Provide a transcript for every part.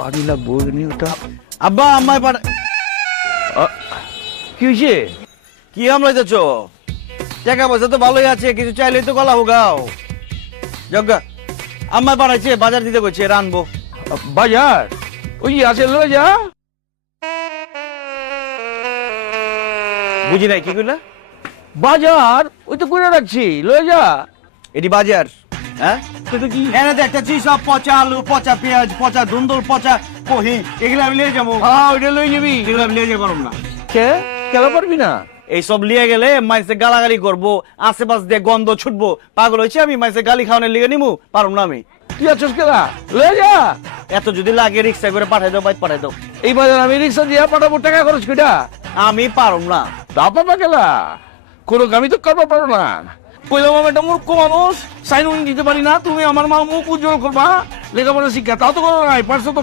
পানি লাগবো নি ওটা। আব্বা আম্মাই কি হয়েছে? কি আমলাইতেছ? টাকা পয়সা তো ভালোই আছে, কিছু চাইলেই তো গলা হোগাও। যজ্ঞা আম্মাই পাঠাইছে, বাজার দিতে কইছে, রানবো। বাজার ওই আছে লয়ে যা। বুঝি নাই কি কইলা? বাজার ওই তো করে রাখছি, লয়ে যা। এটি বাজার? হ্যাঁ তো কি এনে দেখতেছি সব পচা আলু, পচা পেঁয়াজ, পচা ধুন্দুল, পচা কহি, এগুলো আমি লিয়ে যাবো। হ্যাঁ ওইটা লয়ে যাবি। এগুলো আমি লিয়ে যেতে পারবো না। কে কেন পারবি না? এইসব লিয়ে গেলে মাইসে গালাগালি করবো, আশেপাশ দিয়ে গন্ধ ছুটবো। পাগল হয়েছে আমি, মাইসে গালি খাওয়ানোর লিগে নিমু, পারবো না আমি। তুই আছিস কেলা, লয়ে যা। এত যদি লাগে রিক্সা করে পাঠাই দাও, বাইক পাঠাই দাও। এই বাজার আমি রিক্সা দিয়ে পাঠাবো, টাকা খরচ কইটা। আমি পারবো না। তা পাবা কেলা, কোনো কামই তো করবা পারো না। কইলাম আমি একটা মূর্খ মানুষ, সাইন দিতে পারি না, তুমি আমার মা মুখ উজ্জ্বল করবা, লেখাপড়া শিক্ষা তাও তো করো নাই, পারছো তো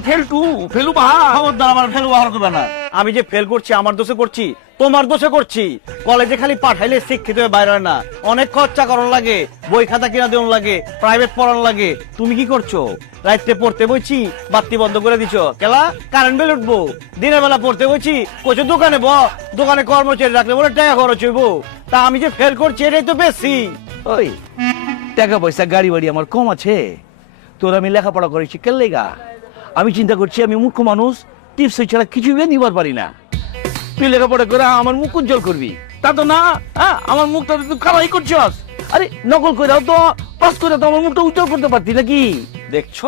ফেলু বা। খবরদার আমার ফেল ব্যবহার করবে না। আমি যে ফেল করছি আমার দোষে করছি, তোমার দোষে করছি। কলেজে খালি পাঠাইলে শিক্ষিত হয়ে বাইরে হয় না, অনেক খরচা করার লাগে, বই খাতা কিনা দেওয়ার লাগে, প্রাইভেট পড়ানো লাগে। তুমি কি করছো? রাইতে পড়তে বইছি, বাতি বন্ধ করে দিছো, কেলা কারেন্ট বিল উঠবো। দিনের বেলা পড়তে বইছি, কোচো দোকানে দোকানে কর্মচারী রাখলে বলে টাকা খরচ হইবো। তা আমি যে ফেল করছি এটাই তো বেশি। ওই টাকা পয়সা গাড়ি বাড়ি আমার কম আছে, তোর আমি লেখাপড়া করেছি কেন লেগা? আমি চিন্তা করছি আমি মূর্খ মানুষ, টিপস ছাড়া কিছুই নিবার পারি না। তুই লেখাপড়া করে আমার মুখ উজ্জ্বল করবি, তা তো না। হ্যাঁ আমার মুখটা তুই কালাই করছস। আরে নকল করে তো পাস করে তো আমার মুখটা উজ্জ্বল করতে পারতি নাকি? দেখছো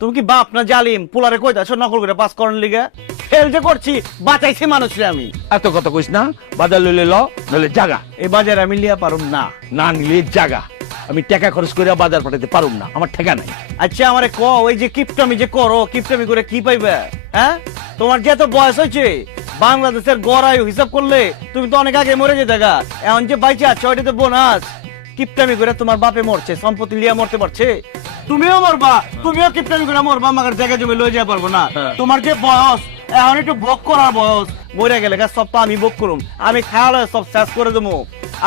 তুমি কি বাপ না জালিম? পোলারে কইতাছো নকল করে পাস করার লিগে? ফেল যে করছি, বাঁচাইছি মানুষরে আমি। এত কথা কইস না, বাজার লইলে ল, নইলে জাগা। এই বাজারে আমি লিয়া পারুম না। না নিলে জাগা। আমি টাকা খরচ করে বাজার পাঠাতে পারুম না, আমার ঠেকা নাই। আচ্ছা আমারে ক, ওই যে কিপটামি যে করো, কিপটামি করে কি পাইবে? হ্যাঁ তোমার যে এত বয়স হয়েছে, বাংলাদেশের গড় আয়ু হিসাব করলে তুমি তো অনেক আগে মরে যেতে গা। এখন যে বাইচে আছো ওইটা তো বোনাস। কিপটামি করে তোমার বাপে মরছে, সম্পত্তি লিয়া মরতে পারছে, তুমিও মরবা। তুমিও কিপটামি করে মরবা, আমাকে জায়গা জমি লয়ে যাওয়া পারবো না। তোমার যে বয়স, এখন একটু ভোগ করার বয়স। মরে গেলে গা সব তো আমি ভোগ করুম, আমি খাওয়ালে সব শেষ করে দেবো।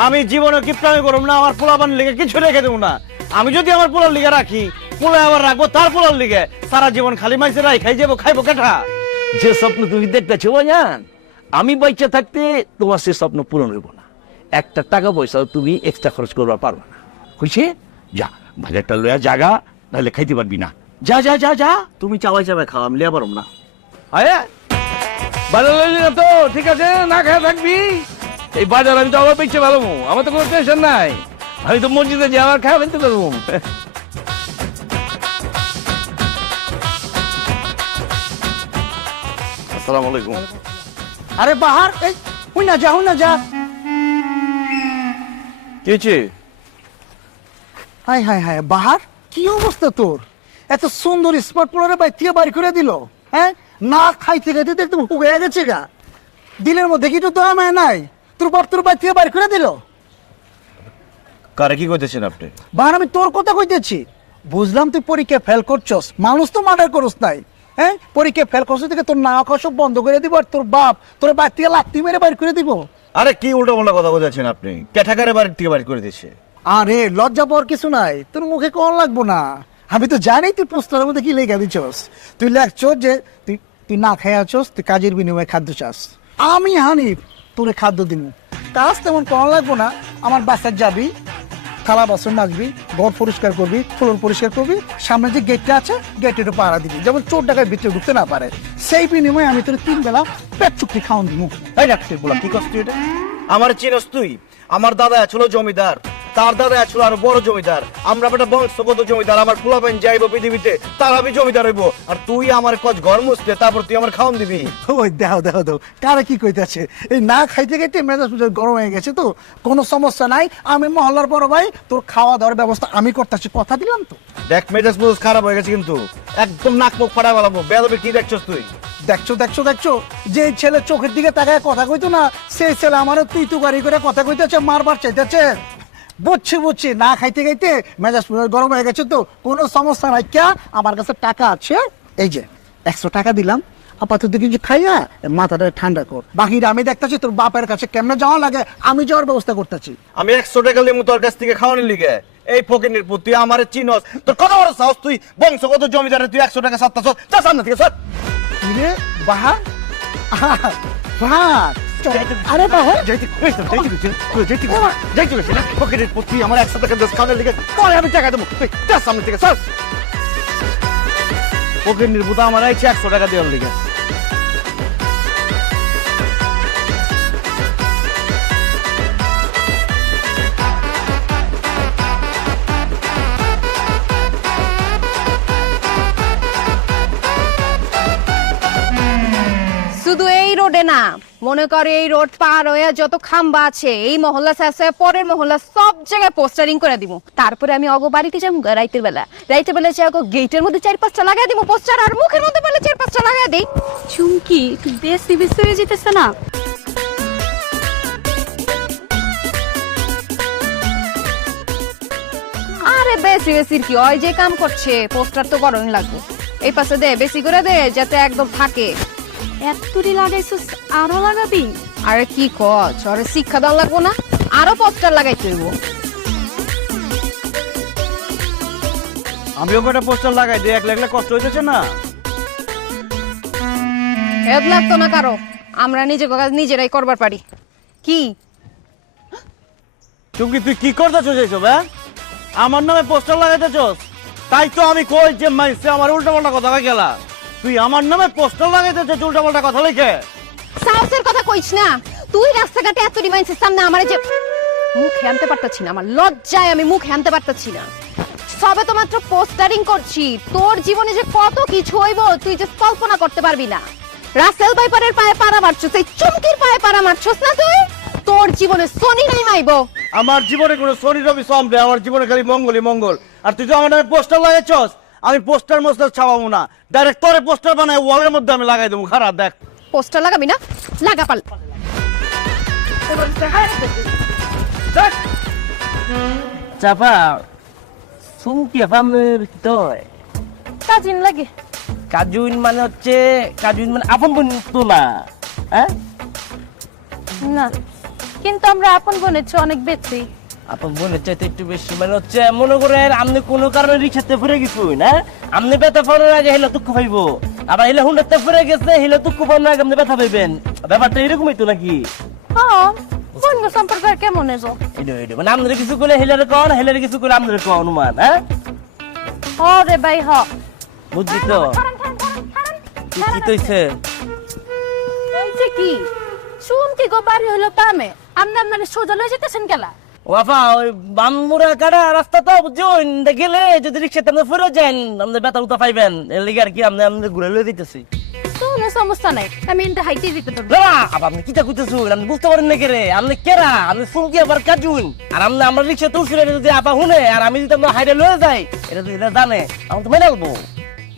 আমি জীবনে কিপটামি করুম না, আমার পোলাপান লিগে কিছু রেখে দেবো না। আমি যদি আমার পোলার লিগে রাখি, পোলা আবার রাখবো তার পোলার লিগে, সারা জীবন খালি মাইসে রাই খাই যাবো, খাইবো কেটা। যে স্বপ্ন তুমি দেখতেছো বাজান, আমি বাচ্চা থাকতে তোমার সে স্বপ্ন পূরণ হইব না। একটা টাকা পয়সাও তুমি এক্সট্রা খরচ করবা পারবা না, হইছে? যা বাজারটা লইয়া জাগা, নাহলে খাইতে পারবি না। যা যা যা যা। তুমি চাওয়াই চাবে খাও, আমি লিয়া পারুম না। আরে বাজার লইলি না তো ঠিক আছে, না খায় থাকবি। এই বাজার আমি তো আবার বেঁচে ভালো, আমার তো কোনো টেনশন নাই। আমি তো মসজিদে যে আমার খাওয়া ফেলতে পারবো। আসসালামু আলাইকুম। আরে বাহার, এই হুই না যা, হুই না যা। কি হয়েছে? হাই হাই হাই বাহার, কি অবস্থা তোর? এত সুন্দর স্মার্ট পোলারে বাই থেকে বাড়ি করে দিল। হ্যাঁ না খাইতে খাইতে তো একদম হুগে গেছে গা। দিলের মধ্যে কি তো আমায় নাই? তোর বাপ তোর বাড়ি থেকে বাড়ি করে দিল। কারে কি কইতেছেন আপনি? বাহার আমি তোর কথা কইতেছি। বুঝলাম তুই পরীক্ষা ফেল করছস, মানুষ তো মার্ডার করস নাই। হ্যাঁ পরীক্ষা ফেল করছিস থেকে তোর না খাওয়া সব বন্ধ করে দিব, আর তোর বাপ তোর বাড়ি থেকে লাত্তি মেরে বাড়ি করে দিব। আরে কি উল্টো পাল্টা কথা বলছেন আপনি? ক্যাঠাকারে বাড়ির থেকে বাড়ি করে দিচ্ছে। আরে লজ্জা পাওয়ার কিছু নাই, তোর মুখে কোন লাগবো না। আমি তো জানি তুই প্রশ্নের মধ্যে কি লেখা দিচ্ছস। তুই লেখছস যে তুই তুই না খেয়ে আছস, তুই কাজের বিনিময়ে খাদ্য চাস। আমি হানিফ তোরে খাদ্য দিব, কাজ তেমন কোন লাগবো না। আমার বাসার যাবি, থালা বাসন মাজবি, ঘর পরিষ্কার করবি, ফ্লোর পরিষ্কার করবি, সামনে যে গেটটা আছে গেটে একটু পাহারা দিবি, যেমন চোর ডাকায় ভিতরে ঢুকতে না পারে। সেই বিনিময়ে আমি তোর 3 বেলা পেট চুক্তি খাওয়ান দিব। এই ডাক্তার বলা কি কষ্ট এটা? আমার চিনস তুই? আমার দাদা ছিল জমিদার, তার দাদা ছিল আরো বড় জমিদার। আমরা বেটা বংশগত জমিদার। আমার পোলাপাইন যাইবো পৃথিবীতে, তার আমি জমিদার হইব। আর তুই আমার কচ ঘর মুছতে, তারপর তুই আমার খাওন দিবি। ওই দেও দেও দেও, কারা কি কইতাছে? এই না খাইতে খাইতে মেজাজ মেজাজ গরম হয়ে গেছে তো। কোনো সমস্যা নাই, আমি মহল্লার বড় ভাই, তোর খাওয়া দাওয়ার ব্যবস্থা আমি করতেছি, কথা দিলাম তো। দেখ মেজাজ মেজাজ খারাপ হয়ে গেছে কিন্তু, একদম নাক মুখ ফাটা গেলাম। বেদবে কি দেখছস তুই? দেখছো দেখছো দেখছো, যে ছেলে চোখের দিকে তাকায় কথা কইতো না, সেই ছেলে আমারও তুই তু গাড়ি করে কথা কইতেছে, মারবার চাইতেছে। বুঝছি বুঝছি, না খাইতে খাইতে মেজাজ মেজাজ গরম হয়ে গেছে তো। কোনো সমস্যা নাই, ক্যা আমার কাছে টাকা আছে, এই যে 100 টাকা দিলাম, আপাতত কিছু খাইয়া মাথাটা ঠান্ডা কর। বাকিটা আমি দেখতেছি, তোর বাপের কাছে কেমনে যাওয়া লাগে আমি যাওয়ার ব্যবস্থা করতেছি। আমি 100 টাকা লিমু তোর কাছ থেকে খাওয়ানোর লিগে। এই ফকিনের পুত তুই আমারে চিনস, তোর কত বড় সাহস, তুই বংশগত জমিদারে তুই 100 টাকা সাত্তা চল, যা সামনে থেকে সর। কিরে বাহার? বাহার আরে বাহার ফকিনের পুত তুই আমার 100 টাকা দশ খাওয়ার লিগে পরে আমি টাকা দেবো, তুই যা সামনে থেকে সর। ফকিনের পুত আমার 100 টাকা দেওয়ার লিগে। শুধু এই রোডে না, মনে করে এই রোড পার হয়ে যত খাম্বা আছে এই মহল্লা শেষে পরের মহল্লা সব জায়গায় পোস্টারিং করে দিব। তারপরে আমি অগো বাড়িতে যাবো রাইতের বেলা যে অগো গেটের মধ্যে 4-5টা লাগাই দিব পোস্টার, আর মুখের মধ্যে বলে 4-5টা লাগাই দিই। চুমকি একটু বেশি বেশি হয়ে যেতেছে না? আরে বেশি বেশির কি ওই যে কাম করছে, পোস্টার তো করণই লাগবে। এই পাশে দে, বেশি করে দে যাতে একদম থাকে। এতটি লাগাইছিস, আরো লাগাবি? আরে কি কর, আরে শিক্ষা দেওয়া লাগবো না, আরো পোস্টার লাগাইতে হইব। আমিও কটা পোস্টার লাগাই দিই, একলা একলা কষ্ট হইতেছে না? হেদ লাগতো না কারো, আমরা নিজের কাজ নিজেরাই করবার পারি। কি চুমকি তুই কি করতেছস এইসব? হ্যাঁ, আমার নামে পোস্টার লাগাইতেছস? তাই তো আমি কই যে মাইসে আমার উল্টাপাল্টা কথা কই গেলা, তুই আমার নামে পোস্টার লাগাইতেছস উল্টাপাল্টা কথা লিখে। সাহসের কথা কইছ না, তুই রাস্তাঘাটে এত ডিমাইন্সের সামনে আমারে যে মুখে আনতে পারতাছি না, আমার লজ্জায় আমি মুখে আনতে পারতাছি না। সবে তো মাত্র পোস্টারিং করছি, তোর জীবনে যে কত কিছু হইব তুই যে কল্পনা করতে পারবি না। রাসেল ভাইপারের পায়ে পাড়া মারছস, এই চুমকির পায়ে পাড়া মারছস না তুই? তোর জীবনে শনি নাই মাইব। আমার জীবনে কোনো শনি রবি সম্পে, আমার জীবনে খালি মঙ্গলই মঙ্গল। আর তুই তো আমার নামে পোস্টার লাগাইছস, আমি পোস্টার মোস্টার ছাপাবো না, ডাইরেক্ট তোরে পোস্টার বানায় ওয়ালের মধ্যে আমি লাগাই দেবো। খারাপ দেখ, পোস্টার লাগাবি না, লাগা পাল। চাপা চুমকি আপনার তো কাজিন লাগে? কাজুইন মানে হচ্ছে, কাজুইন মানে আপন বোন তো না। হ্যাঁ, না, কিন্তু আমরা আপন বোনের চেয়ে অনেক বেশি। আপন বোনের চাইতে একটু বেশি, মানে হচ্ছে মনে করেন আপনি কোনো কারণে রিক্সাতে ফিরে গেছুই না, আপনি ব্যথা পাওয়ার আগে হেলে দুঃখ পাইব, আবার হেলে হুন্ডাতে ফিরে গেছে হেলে দুঃখ পাওয়ার আগে আপনি ব্যথা পাইবেন। ব্যাপারটা এরকমই তো নাকি? হ্যাঁ, বোন সম্পর্ক আর কেমন এসো? এটা মানে আপনাদের কিছু করলে হেলারে কন, হেলারে কিছু করলে আপনাদের কন অনুমান। হ্যাঁ, ও রে ভাই, হ বুঝছি তো। কি তৈছে হইছে কি? চুমকি গো বাড়ি হলো পামে, আপনার মানে সোজা লয়ে যেতেছেন কেলা? ওয়াফা ওই বামুরা কাটা রাস্তা তো বুঝুন, গেলে যদি রিক্সাতে আপনি ফিরে যান আমাদের ব্যথা উঠা পাইবেন, এর লিগে আর কি আপনি আমাদের ঘুরে লয়ে দিতেছি। কোনো সমস্যা নাই, আমি এটা হাইতে দিতে পারবো। না আবার আপনি কিটা কইতেছুন, আপনি বুঝতে পারেন না কে রে, আপনি কেরা, আপনি চুমকি আবার কাজুন, আর আপনি আমরা রিক্সাতে উঠছিল যদি আপা শুনে আর আমি যদি আমরা হাইডে লয়ে যাই, এটা যদি এটা জানে আমি তো মেনে নেবো।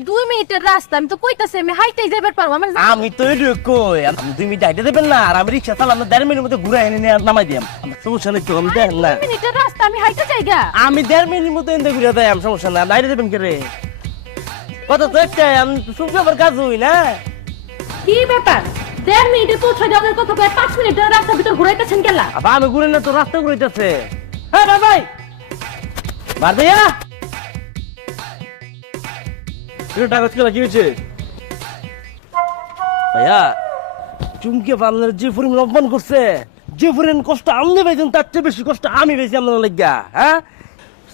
2 মিনিটের রাস্তা, আমি তো কইতাছি আমি হাইতেই যাইবার পারবো। আমার আমি তো এটা কই, আপনি 2 মিনিট হাইটে দেবেন না, আর আমি রিক্সা চালাম 1.5 মিনিটের মধ্যে ঘুরে এনে নিয়ে নামাই দিলাম, আমার সমস্যা নেই তো। আমি দেখেন না 2 মিনিটের রাস্তা, আমি হাইতে যাইগা। আমি 1.5 মিনিটের মধ্যে এনে ঘুরে দেয়, আমি সমস্যা না, নাইরে দেবেন কে রে, কথা তো একটাই, আমি চুমকি আবার কাজ হই না। কি ব্যাপার? 1.5 মিনিটে পৌঁছে যাওয়ার কথা কয় 5 মিনিটের রাস্তা ভিতর ঘুরাইতেছেন কেলা? আবার আমি ঘুরে না তো রাস্তা ঘুরাইতেছে। হ্যাঁ ভাই ভাই বার দিয়া কাগজ খেলা কি হয়েছে? ভাইয়া চুমকি আপনার যে পরিমাণ অপমান করছে, যে পরিমাণ কষ্ট আপনি পাইছেন তার চেয়ে বেশি কষ্ট আমি পেয়েছি আপনার লাগিয়া। হ্যাঁ,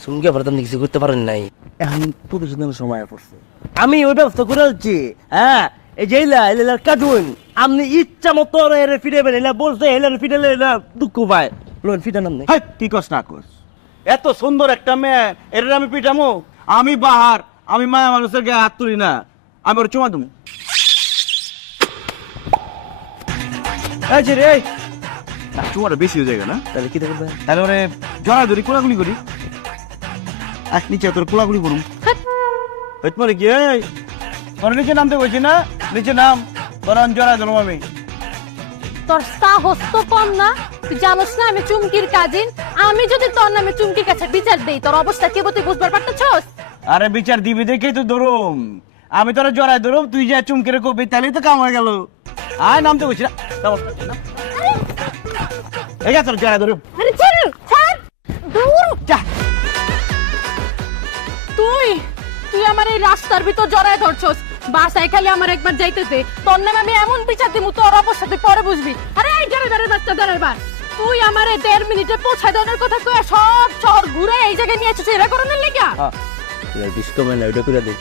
চুমকি আবার আপনি কিছু করতে পারেন নাই, এখন প্রতিশোধের সময় পড়ছে, আমি ওই ব্যবস্থা করে আছি। হ্যাঁ, এই যে এলার কাটুন আপনি ইচ্ছা মতো এর ফিরেবেন, এলা বলছে এলার ফিরেলে এলা দুঃখ পায়, লোন ফিরে নাম নেই। হাই, কি কস না কস, এত সুন্দর একটা মেয়ে এর আমি পিটামো? আমি বাহার, আমি মায়া মানুষের গায়ে হাত তুলি না, আমি ওর চুমা তুমি। এই যে রে, না চুমাটা বেশি হয়ে যায় না? তাহলে কি দেখবেন? তাহলে ওরে জড়া ধরি কোলাগুলি করি, এক নিচে তোর কোলাগুলি করুম। মানে কি এই তোর নিচে নামতে বলছি না, নিচে নাম, তোর জড়া ধরুম আমি। তোর সাহস তো কম না? তুই জানোস না আমি চুমকির কাজিন, আমি যদি তোর নামে চুমকির কাছে বিচার দেই তোর অবস্থা কি হবে তুই বুঝবার পারতেছস? আরে বিচার দিবি দেখেই তো ধরুম, আমি তোরা জড়াই ধরুম, তুই যা চুমকিরে কবি তাহলেই তো কাম হয়ে গেল। আয় নামতে বলছি না, এই যা তোর জড়াই ধরুম। আরে ছাড় ছাড়, দূর যা তুই তুই আমার এই রাস্তার ভিতর জড়ায় ধরছস, বাসায় খালি আমার একবার যাইতেছে, তোর নামে আমি এমন বিচার দিমু তোর অবস্থা তুই পরে বুঝবি। আরে এই ড্রাইভারের বাচ্চা ড্রাইভার, তুই আমার এই 1.5 মিনিটে পৌঁছায় দেওয়ার কথা কয়ে সব শহর ঘুরে এই জায়গায় নিয়ে এসেছিস এরা করানোর লেগা। ডিস্কো মেলা ওইটা করে দে।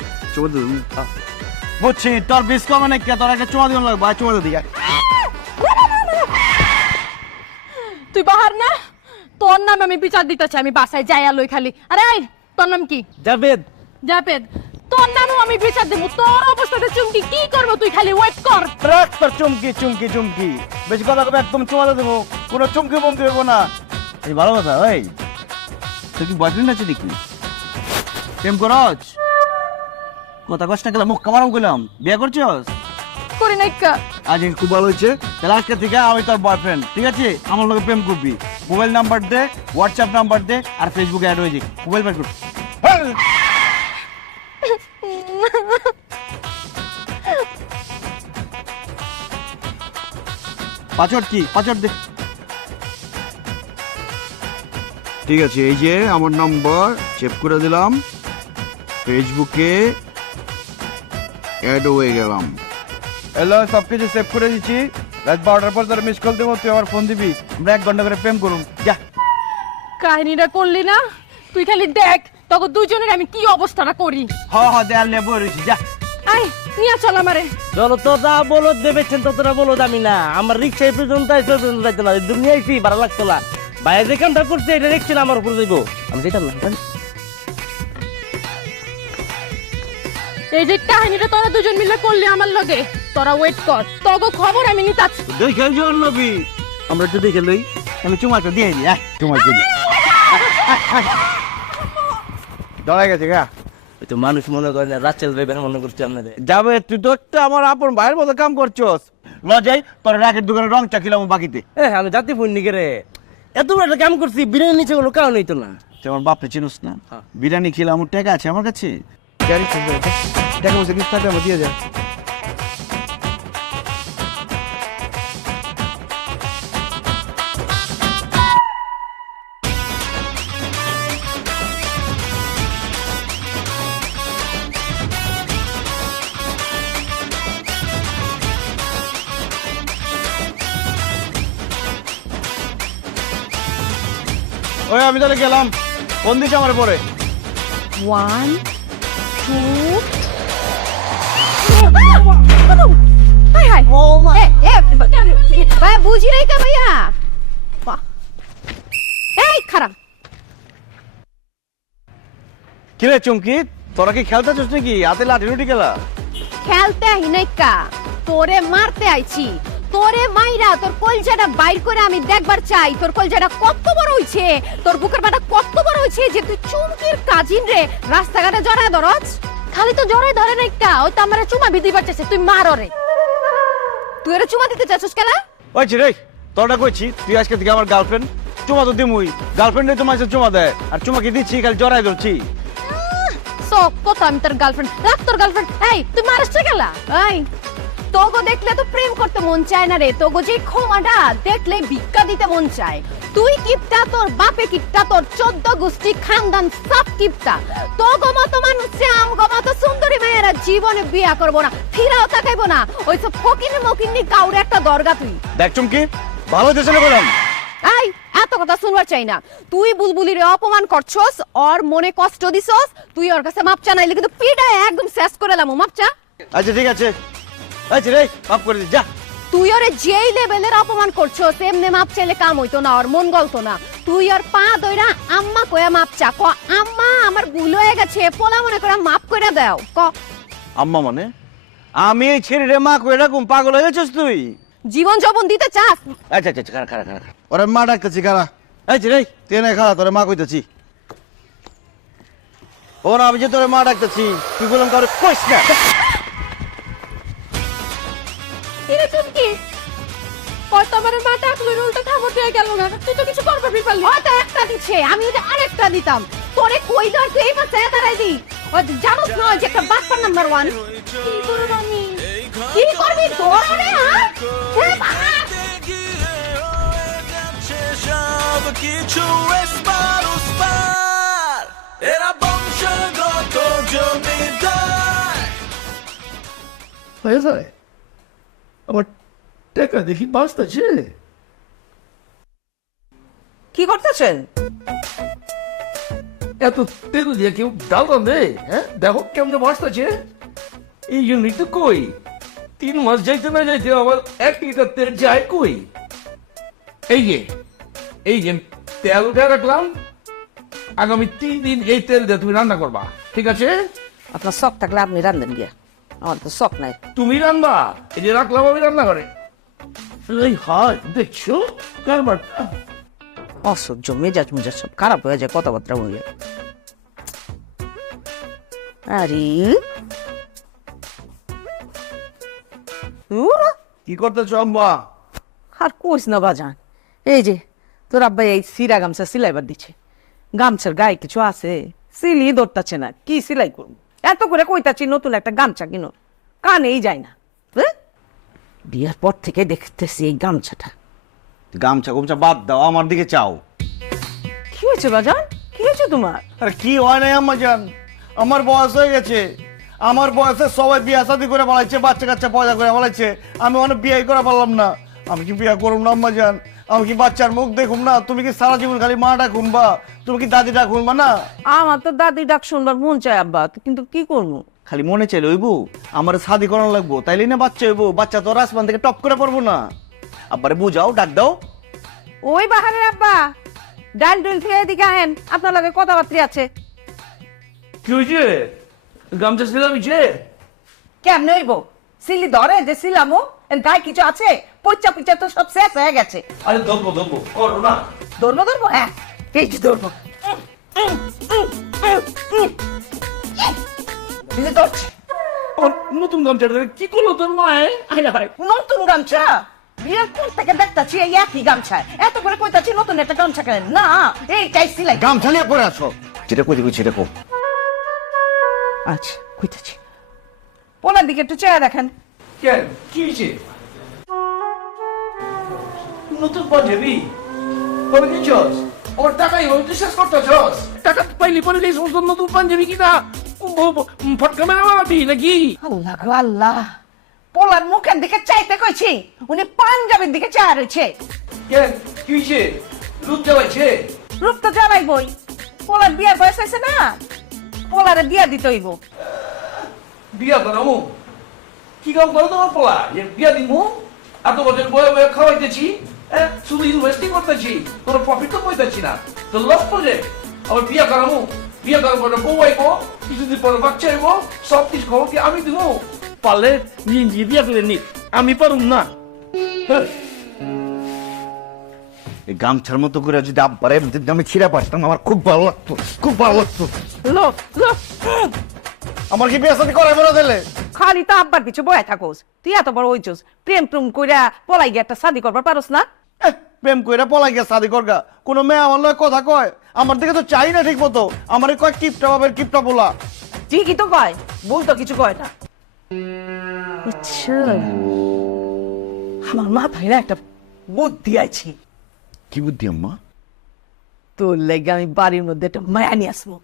বুঝছি তোর বিস্কো মানে কে, তোর একটা চুমা দিন লাগবে, ভাই চুমা দিয়ে তুই বাহার না, তোর নামে আমি বিচার দিতে চাই, আমি বাসায় যাই আলোই খালি। আরে এই তোর নাম কি? জাভেদ। জাভেদ, তোর নামও আমি বিচার দেবো। তোর অবস্থাতে চুমকি কি করবো তুই খালি ওয়েট কর। রাখ তোর চুমকি চুমকি চুমকি, বেশি কথা কবে একদম চুমা দিয়ে দেবো, কোনো চুমকি বমকি দেবো না। এই ভালো কথা। ওই তুই কি বয়ফ্রেন্ড আছে নাকি? প্রেম করছ? কথা কষ্ট গেলাম মুখ কামারাম করলাম, বিয়ে করছস? করি নাই কা। আজ খুব ভালো হয়েছে, তাহলে আজকে থেকে আমি তোর বয়ফ্রেন্ড, ঠিক আছে? আমার লোকে প্রেম করবি, মোবাইল নাম্বার দে, হোয়াটসঅ্যাপ নাম্বার দে, আর ফেসবুকে অ্যাড হয়ে যাক, মোবাইল বের কর। পাসওয়ার্ড কি? পাসওয়ার্ড দে। ঠিক আছে, এই যে আমার নাম্বার সেভ করে দিলাম, ফেসবুকে অ্যাড হয়ে গেলাম। হ্যালো, সবকিছু সেভ করে দিচ্ছি, রাত 12টার পর তোর মিস কল দেবো, তুই আমার ফোন দিবি, আমরা 1 ঘন্টা করে প্রেম করুম। যা। কাহিনীটা করলি না, তুই খালি দেখ তখন দুজনের আমি কি অবস্থাটা করি। হ দেয়াল নিয়ে বই রয়েছি, যা। আয় নিয়ে চল আমারে। চলো তো, যা বলো দেবেছেন ততটা বলো দামি না। আমার রিক্সায় পর্যন্ত যাইতো না, দুনিয়ায় ভাড়া লাগতো না। বাইরে যে কামটা করছে এটা দেখছেন আমার উপরে যাইবো, আমি যেতাম না। এই যে কাহিনীটা তোরা দুজন মিলে করলি আমার লগে, তোরা ওয়েট কর, তোকে খবর আমি নিতাছি। দেখে জন নবী, আমরা একটু দেখে লই, আমি চুমাটা দিয়ে দিই। চুমা দিই, ডরাই গেছে গা। ওই তো মানুষ মনে করেন রাচেল বেবেন মনে করছে আপনাদের। যাবে, তুই তো একটা আমার আপন ভাইয়ের মতো কাম করছস। লজাই তোর রাকের দোকানে রং চা খিলাম বাকিতে। আমি জাতি ফোন নিকে রে, এত বড় একটা কাম করছি, বিরিয়ানি নিচে কোনো কারণ হইতো না। তুই আমার বাপরে চিনুস না? বিরিয়ানি খেলাম, টাকা আছে আমার কাছে, টাকা বসে কিছু থাকলে আমার দিয়ে যা। ওই আমি তাহলে গেলাম, ফোন দিস আমার পরে। 1 2 হাই হাই ভাই বুঝি নাই কা ভাইয়া। এই খারাপ কিরে চুমকি, তোরা কি খেলতে চাস নাকি? হাতে লাঠি লুটি খেলা? খেলতে আহি নাই কা, তোরে মারতে আইছি। তোরে মাইরা তোর কলজাটা বাইর করে আমি দেখবার চাই তোর কলজাটা কত বড় হইছে, তোর বুকের বাটা কত বড় হইছে যে তুই চুমকির কাজিন রে রাস্তাঘাটে জড়ায় ধরছ। খালি তো জড়ায় ধরে নাই কা, ওই তো আমারে চুমা বিধি পারতেছে, তুই মার রে। তুই এর চুমা দিতে চাচ্ছিস কেলা? ওই রে, তোরটা কইছি তুই আজকে থেকে আমার গার্লফ্রেন্ড, চুমা তো দিমুই। গার্লফ্রেন্ডে তোমার সাথে চুমা দেয়, আর চুমা কি দিচ্ছি খালি জড়াই ধরছি। সব কথা আমি তোর গার্লফ্রেন্ড, রাখ তোর গার্লফ্রেন্ড। এই তুই মারছ কেলা? এই তোগো দেখলে তো প্রেম করতে মন চায় না রে, তোগো যে ক্ষমাটা দেখলে ভিক্ষা দিতে মন চায়। তুই কিপটা, তোর বাপে কিপটা, তোর 14 গোষ্ঠী খানদান সব কিপটা। তোগো মতো মানুষে আমগো মতো সুন্দরী মেয়েরা জীবনে বিয়া করবো না, ফিরাও তাকাইবো না। ওই সব ফকিনি মকিনি কাউরে একটা দরগা তুই। দেখ চুমকি, ভালো দেশে বললাম। এই এত কথা শুনবার চাই না। তুই বুলবুলিরে অপমান করছস, ওর মনে কষ্ট দিছস, তুই ওর কাছে মাপ চা নাইলে কিন্তু পিটায় একদম শেষ করে লামু। মাপ চা। আচ্ছা ঠিক আছে, আচ্ছা রে মাফ করে দিস, যা। তুই ওরে যেই লেভেলের অপমান করছস এমনি মাপ চাইলে কাম হইতো না, ওর মন গলতো না। তুই ওর পা ধইরা আম্মা কয়া মাপ চা, ক আম্মা আমার ভুল হয়ে গেছে, পোলা মনে করে মাপ কইরা দাও। ক আম্মা মানে আমি এই ছেড়ে মা কই এরকম পাগল হয়ে গেছিস তুই? জীবন যৌবন দিতে চাস? আচ্ছা আচ্ছা খারা খারা খারা, ওরে মা ডাকতেছি খারা। আচ্ছা রে তুই না খারা, তোরে মা কইতেছি। ও না, আমি যে তোরে মা ডাকতেছি, তুই বললাম কাউরে কইস না। এরে চুমকি, ওই তো আমার মা ডাকলো উল্টো থামো দিয়ে গেল না, তুই তো কিছু করবি পারলি। হয়তো একটা দিচ্ছে, আমি যদি আরেকটা দিতাম তোরে কই দর তুই এই পাশে দাঁড়াই দি। ও জানোস না যে একটা বাচ্চা নাম্বার 1 কি করব আমি? কি করবি তোর রে? সব কিছু এসপার ওসপার, এরা বংশগত হয়ে যায় আমার টাকা দেখি বাঁচতেছে। কি করতেছেন? এত তেল দিয়ে কেউ ডাল রান্ধে? হ্যাঁ, দেখো কেমন বাঁচতেছে। এই জন্যই তো কই 3 মাস যাইতে না যাইতে আমার 1 লিটার তেল যায় কই। এই যে তেল উঠে রাখলাম, আগামী 3 দিন এই তেল দিয়ে তুমি রান্না করবা, ঠিক আছে? আপনার শখ থাকলে আপনি রান্ধেন গিয়া, আমার তো শখ নাই। তুমি রান্না, এই যে রাখলাম আমি রান্না করে। এই হয় দেখছো কারবারটা। অসহ্য, মেজাজ মুজাজ সব খারাপ হয়ে যায় কথাবার্তা বলে। আরে উরা, কি করতেছো আম্মা? আর কইস না বাজান, এই যে তোর আব্বা এই সিরা গামছা সিলাইবার দিচ্ছে। গামছার গায়ে কিছু আছে, সিলি ধরতাছে না, কি সিলাই করবো? এত করে কইতাছি নতুন একটা গামছা কিনো, কানেই যায় না। বিয়ার পর থেকে দেখতেছি এই গামছাটা। গামছা গুমছা বাদ দাও, আমার দিকে চাও। কি হয়েছে বাজান, কি হয়েছে তোমার? আরে কি হয় নাই আম্মা জান, আমার বয়স হয়ে গেছে। আমার বয়সে সবাই বিয়া শাদী করে বলাইছে, বাচ্চা কাচ্চা পয়দা করে বলাইছে, আমি অনেক বিয়ে করে পারলাম না। আমি কি বিয়া করুম না আম্মা জান? আমি কি বাচ্চার মুখ দেখুম না? তুমি কি সারা জীবন খালি মাটা খুনবা? তুমি কি দাদিটা খুনবা না? আমার তো দাদি ডাক শুনবার মন চায় আব্বা, কিন্তু কি করবো? খালি মনে চাইলে হইবো আমার শাদী করানো লাগবো, তাইলে না বাচ্চা হইবো? বাচ্চা তো আসমান থেকে টপ করে পড়বো না। আব্বারে বুঝাও, ডাক দাও। ওই বাহারে আব্বা, ডাল ডুল খেয়ে এদিকে আহেন, আপনার লগে কথাবার্তা আছে। কি হয়েছে? গামছা ছিলাম যে কেমনে হইব? সিলি ধরে যে সিলামো, এর গায়ে কিছু আছে? পচা পচা তো সব শেষ হয়ে গেছে। আরে ধরবো করো না। ধরবো ধরবো, হ্যাঁ এই যে ধরবো। এই যে ধরছি। আমার নতুন গামছাটা কি করলো তোর মায়ে? আইনা ভাই নতুন গামছা বিয়ের পর থেকে দেখতাছি এই একই গামছা, এত করে কইতাছি নতুন একটা গামছা কেন না, এইটাই সিলাই। গামছা নিয়ে পরে আসো, যেটা কই দিবি সেটা কো। আচ্ছা কইতাছি, ওনার দিকে একটু চেয়ে দেখেন। কেন কি হয়েছে? নতুন পাঞ্জাবি পরে দিচ্ছস? আমার টাকাই হয়তো শেষ করতেছস। টাকা পাইলি পরে এই সমস্ত নতুন পাঞ্জাবি কিনা ফটকা মেরা মারাবি নাকি? আল্লাহ গো আল্লাহ, পোলার মুখের দিকে চাইতে কইছি, উনি পাঞ্জাবের দিকে চায় রয়েছে। কেন কি হয়েছে? রূপ জ্বালাইছে? রূপ তো জ্বালাইবই, পোলার বিয়ার বয়স হয়েছে না, পোলারে বিয়া দিতে হইব। বিয়া করামু? কি কাম করো তোমার পোলা যে বিয়া দিমু? এত বছর বয়ে বয়ে খাওয়াইতেছি, শুধু ইনভেস্টিং করতেছি, তোর প্রফিট তো পাইতেছি না, তোর লস প্রজেক্ট। আবার বিয়া করামু, বিয়া করার পরে বউ আইব, কিছুদিন পরে বাচ্চা আইব, সব কিছু খবর কি আমি দিব? পারলে নিজে বিয়া করে নি, আমি পারুম না। এই গামছার মতো করে যদি আব্বারে আমি ছিঁড়া পারতাম, আমার খুব ভালো লাগতো, খুব ভালো লাগতো। লো লো, আমার কি বিয়ে শাদী করাইবো না দিলে? খালি তো আব্বার পিছু বয়ে থাকোস, তুই এত বড় হইছস, প্রেম প্রেম কইরা পলাই গিয়ে একটা শাদি করবার পারোস না? প্রেম কইরা পলাই গিয়া শাদী করগা? কোনো মেয়ে আমার লয় কথা কয়? আমার দিকে তো চাই না ঠিক মতো, আমার কয় কিপটা বাবের কিপটা বলা। ঠিকই তো কয়, ভুল তো কিছু কয় না। আচ্ছা, আমার মাথায় না একটা বুদ্ধি আছে। কি বুদ্ধি আম্মা? তোর লেগে আমি বাড়ির মধ্যে একটা মায়া নিয়ে আসবো।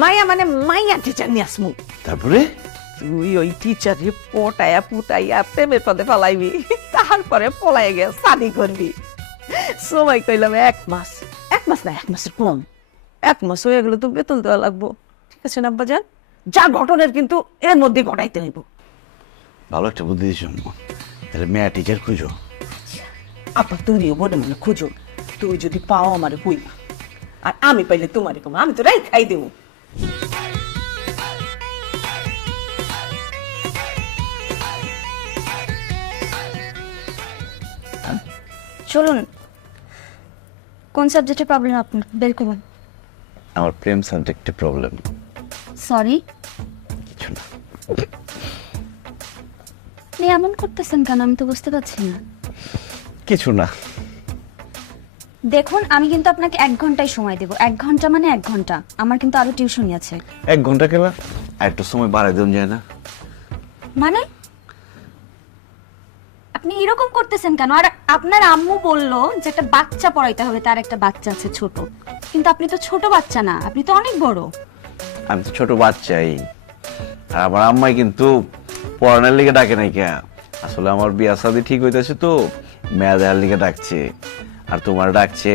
মায়া মানে মাইয়া টিচার নিয়ে আসবো। তারপরে তুই ওই টিচারে পটাইয়া পুটাইয়া প্রেমের পদে পালাইবি, তারপরে পলাই গিয়ে শাদি করবি। সময় কইলাম 1 মাস, 1 মাস না 1 মাসের কম, 1 মাস হয়ে গেলে তো বেতন দেওয়া লাগবো। ঠিক আছে না আব্বাজান? যা ঘটনের কিন্তু এর মধ্যে ঘটাইতে হইব। ভালো একটা বুদ্ধি দিছো আম্মা, তাহলে মেয়া টিচার খুঁজো। আব্বা তুমিও মনে মনে খুঁজো, তুই যদি পাও আমারে হইবা, আর আমি পাইলে তোমারে কম, আমি তো রাই খাই দেবো। চলুন, কোন সাবজেক্টে প্রবলেম আপনার বের করুন। আমার প্রেম সাবজেক্টে প্রবলেম। সরি, কিছু না। আপনি এমন করতেছেন কেন? আমি তো বুঝতে পারছি না। কিছু না। দেখুন, আমি কিন্তু আপনাকে 1 ঘন্টাই সময় দেবো। 1 ঘন্টা মানে 1 ঘন্টা। আমার কিন্তু আরো টিউশনি আছে। 1 ঘন্টা কেলা? আর একটু সময় বাড়াই দেন যায় না? মানে আপনি এরকম করতেছেন কেন? আর আপনার আম্মু বললো যে একটা বাচ্চা পড়াইতে হবে, তার একটা বাচ্চা আছে ছোট, কিন্তু আপনি তো ছোট বাচ্চা না, আপনি তো অনেক বড়। আমি তো ছোট বাচ্চাই, আর আমার আম্মাই কিন্তু পড়ানোর লিগে ডাকে নাই কে? আসলে আমার বিয়া শাদী ঠিক হইতেছে তো, মেয়া দেখার লিগে ডাকছে। আর তোমার ডাকছে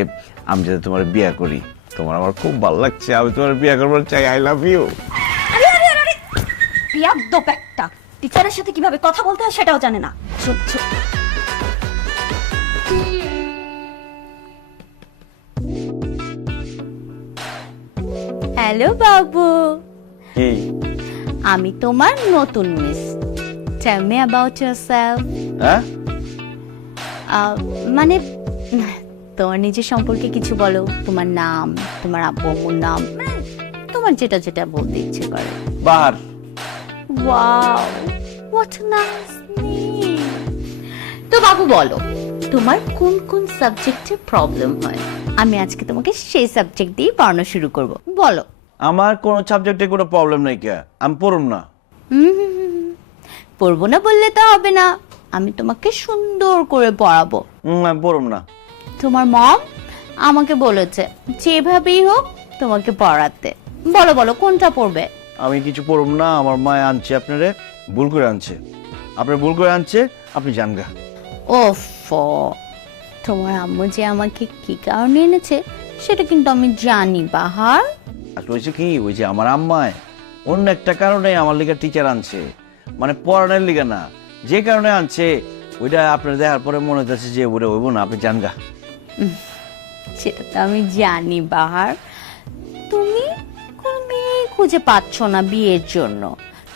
আমি যাতে তোমার বিয়া করি। তোমার আমার খুব ভালো লাগছে, আমি তোমার বিয়া করবার চাই। I love you. বিয়াদব একটা, টিচারের সাথে কিভাবে কথা বলতে হয় সেটাও জানে না। হ্যালো বাবু, কি? আমি তোমার নতুন miss. Tell me about yourself. হ্যাঁ? মানে তোমার নিজের সম্পর্কে কিছু বলো, তোমার নাম, তোমার আব্বু আম্মুর নাম, মানে তোমার যেটা যেটা বলতে ইচ্ছে করে। Bahar. Wow, what a nice name. তো বাবু বলো, তোমার কোন কোন সাবজেক্টে প্রবলেম হয়? আমি আজকে তোমাকে সেই সাবজেক্ট দিয়ে পড়ানো শুরু করব। বলো। আমার কোনো সাবজেক্টে কোনো প্রবলেম নাই কে, আমি পড়ুম না। পড়বো না বললে তো হবে না, আমি তোমাকে সুন্দর করে পড়াবো। আমি পড়ুম না। তোমার মম আমাকে বলেছে যেভাবেই হোক তোমাকে পড়াতে। বলো বলো কোনটা পড়বে? আমি কিছু পড়ুম না, আমার মা আনছে আপনারে, ভুল করে আনছে। আপনার ভুল করে আনছে, আপনি জানগা। ওফ, তোমার আম্মু যে আমাকে কি কারণে এনেছে সেটা কিন্তু আমি জানি বাহার। আসলে হয়েছে কি, ওই যে আমার আম্মায় অন্য একটা কারণে আমার লিগে টিচার আনছে, মানে পড়ানোর লিগে না, যে কারণে আনছে ওইটা আপনার দেখার পরে মনে হচ্ছে যে ওটা হইব না, আপনি জানগা। সেটা তো আমি জানি বাহার, তুমি কোন মেয়ে খুঁজে পাচ্ছ না বিয়ের জন্য।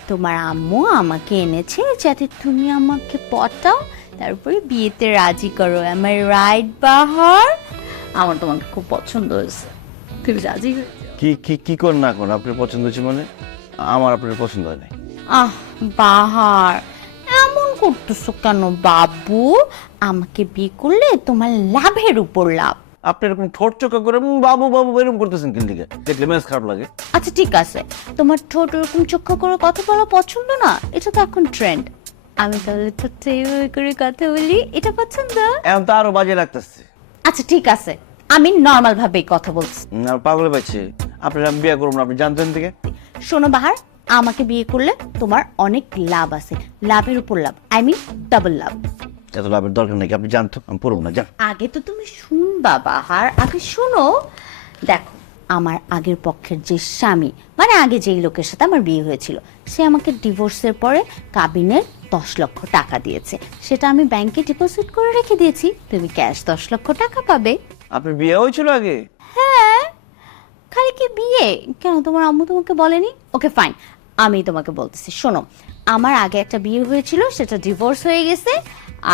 তোমার আম্মু আমাকে এনেছে যাতে তুমি আমাকে পটাও, তারপরে বিয়েতে রাজি করো। আমার রাইট বাহার? আমার তোমাকে খুব পছন্দ হয়েছে, তুমি রাজি হয়ে যাও। কি কি কি কোন না কোন আপনার পছন্দ হচ্ছে, মানে আমার আপনার পছন্দ হয় নাই। আহ বাহার, এমন করতেছো কেন বাবু? আমাকে বিয়ে করলে তোমার লাভের উপর লাভ। আপনি এরকম ঠোঁট চোখা করে বাবু বাবু এরকম করতেছেন কি লিগে? দেখলে মেজ খারাপ লাগে। আচ্ছা ঠিক আছে, তোমার ঠোঁট এরকম চোখা করে কথা বলা পছন্দ না, এটা তো এখন ট্রেন্ড। আমি তাহলে তো এইভাবে করে কথা বলি, এটা পছন্দ? এখন তো আরো বাজে লাগতেছে। আচ্ছা ঠিক আছে, আমি নর্মাল ভাবেই কথা বলছি। পাগলে পাচ্ছে, আপনার আমি বিয়ে করবো না, আপনি জানতেন থেকে। শোনো বাহার, আমাকে বিয়ে করলে তোমার অনেক লাভ আছে, লাভের উপর লাভ, আই মিন ডাবল লাভ। এত লাভের দরকার নাকি, আপনি জানতো, আমি পড়বো না, জান। আগে তো তুমি শুনবা বাহার, আগে শোনো। দেখো, আমার আগের পক্ষের যে স্বামী, মানে আগে যেই লোকের সাথে আমার বিয়ে হয়েছিল, সে আমাকে ডিভোর্সের পরে কাবিনের 10 লক্ষ টাকা দিয়েছে। সেটা আমি ব্যাংকে ডিপোজিট করে রেখে দিয়েছি, তুমি ক্যাশ 10 লক্ষ টাকা পাবে। আপনার বিয়ে হয়েছিল আগে? হ্যাঁ, খালি কি বিয়ে, কেন তোমার আম্মু তোমাকে বলেনি? ওকে ফাইন, আমি তোমাকে বলতেছি, শোনো। আমার আগে একটা বিয়ে হয়েছিল, সেটা ডিভোর্স হয়ে গেছে।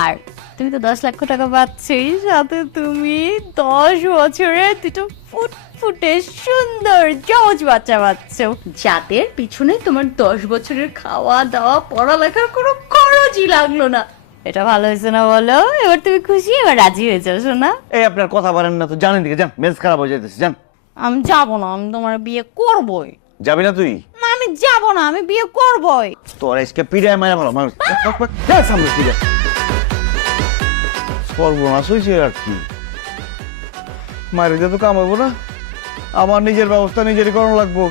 আর তুমি তো 10 লক্ষ টাকা পাচ্ছই, সাথে তুমি 10 বছরে দুটো ফুটফুটে সুন্দর জজ বাচ্চা পাচ্ছ, যাদের পিছনে তোমার 10 বছরের খাওয়া দাওয়া পড়ালেখার কোনো খরচই লাগলো না। এটা ভালো হয়েছে না বলো? এবার তুমি খুশি, এবার রাজি হয়ে যাও শোনা। এই আপনার কথা বলেন না তো, জানেন দিকে, যান, মেজ খারাপ হয়ে যাইতেছে, যান। আমি যাবো না, আমি তোমার বিয়ে করবই যাবি না তুই? না, আমি যাবো না, আমি বিয়ে করবই। তোর আজকে পিড়ায় মারা ভালো মানুষ সামনে পিড়া সর্বনাশ হয়েছে আর কি। মারি দিয়ে তো কামাবো না, আমার নিজের ব্যবস্থা নিজেরই করানো লাগবো।